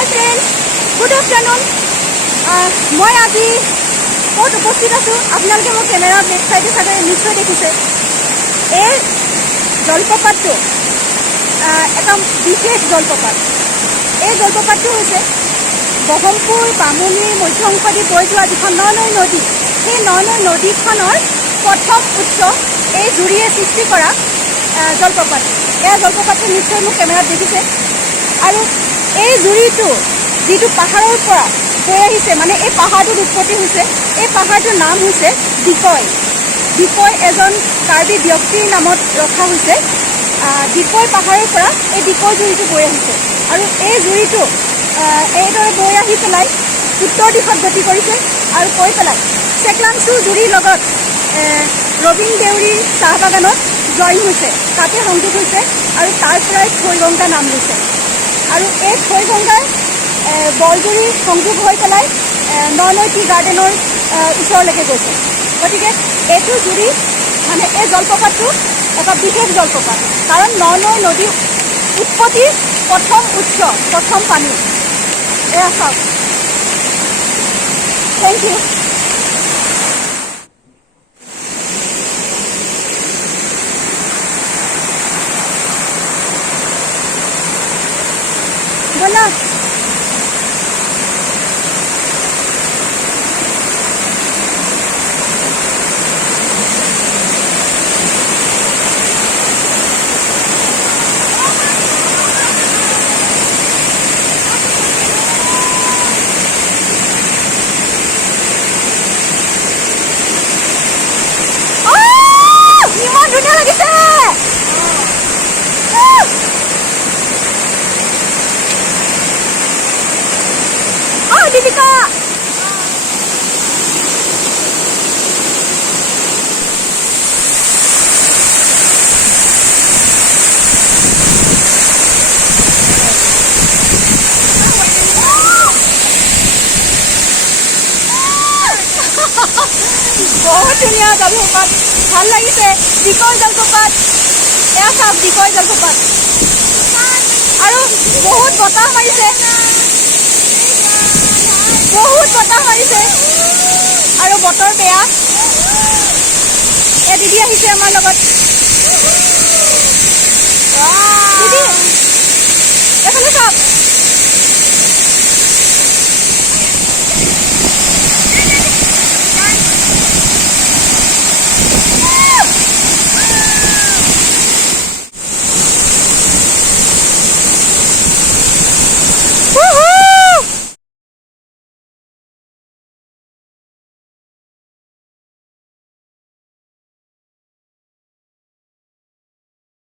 Hi friends, good afternoon. মই আজি ক'ত উপস্থিত আছোঁ আপোনালোকে মোৰ কেমেৰাৰ বেক চাইডে চাগে নিশ্চয় দেখিছে। এই জলপ্ৰপাতটো এটা বিশেষ জলপ্ৰপাত। এই জলপ্ৰপাতটো হৈছে ব্ৰহ্মপুৰ, বামুণী, মধ্য অংশদি বৈ যোৱা যিখন নৈ নদী, সেই নৈ নদীখনৰ প্ৰথম উৎস এই জুৰিয়ে সৃষ্টি কৰা জলপ্ৰপাত। এই জলপ্ৰপাতটো নিশ্চয় মোৰ কেমেৰাত দেখিছে। আৰু এই জুৰিটো যিটো পাহাৰৰ পৰা বৈ আহিছে, মানে এই পাহাৰটোত উৎপত্তি হৈছে, এই পাহাৰটোৰ নাম হৈছে ডিকয়। ডিকয় এজন কাৰ্বি ব্যক্তিৰ নামত ৰখা হৈছে। ডিকয় পাহাৰৰ পৰা এই ডিকয় জুৰিটো বৈ আহিছে আৰু এই জুৰিটো এইদৰে বৈ আহি পেলাই উত্তৰ দিশত গতি কৰিছে আৰু কৈ পেলাই চেকলাংচু জুৰিৰ লগত ৰবীন দেউৰীৰ চাহ বাগানত জইন হৈছে, তাতে সংযোগ হৈছে আৰু তাৰ পৰাই থৈগংগা নাম লৈছে। আৰু এই থৈগংগাৰ বৰজুৰি সংযোগ হৈ পেলাই নৈ টি গাৰ্ডেনৰ ওচৰলৈকে গৈছে। গতিকে এইটো জুৰি মানে এই জলপ্ৰপাতটো এটা বিশেষ জলপ্ৰপাত, কাৰণ নৈ নদীৰ উৎপত্তি প্ৰথম উৎস, প্ৰথম পানী। এয়া চাওক। Thank you. ব'লা। ইমান ধুনীয়া লাগিছে। দীপিকা বহুত ধুনীয়া জলপ্ৰপাত, ভাল লাগিছে। ডিকয় জলপ্ৰপাত, এয়া চাওক ডিকয় জলপ্ৰপাত। আৰু বহুত বতাহ মাৰিছে, বহুত বতাহ মাৰিছে আৰু বতৰ বেয়া। এই দিদি আহিছে আমাৰ লগত। দিদি এইফালে চাওক।